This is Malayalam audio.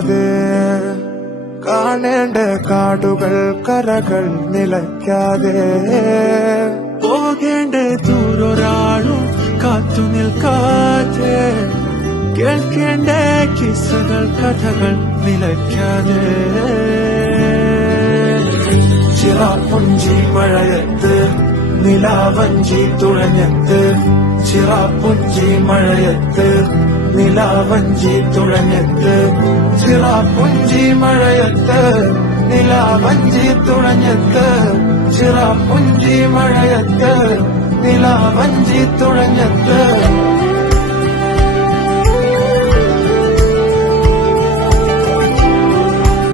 നിലയ്ക്കാതെ കാണേണ്ട കാടുകൾ കരകൾ നിലയ്ക്കാതെ പോകേണ്ട ദൂരൊരാളും കാത്തു നിൽക്കാതെ കേൾക്കേണ്ട കിസ്സകൾ കഥകൾ നിലയ്ക്കാതെ ചിറാപ്പുഞ്ചി മഴയത്ത് നിലാവഞ്ചി തുഴഞ്ഞത്ത് ചിറാപ്പുഞ്ചി മഴയത്ത് നിലാവഞ്ചി തുഴഞ്ഞത്ത് ചിറാപ്പുഞ്ചി മഴയത്ത് നിലാവഞ്ചി തുഴഞ്ഞത്ത് ചിറാപ്പുഞ്ചി മഴയത്ത് നിലാവഞ്ചി തുഴഞ്ഞത്ത്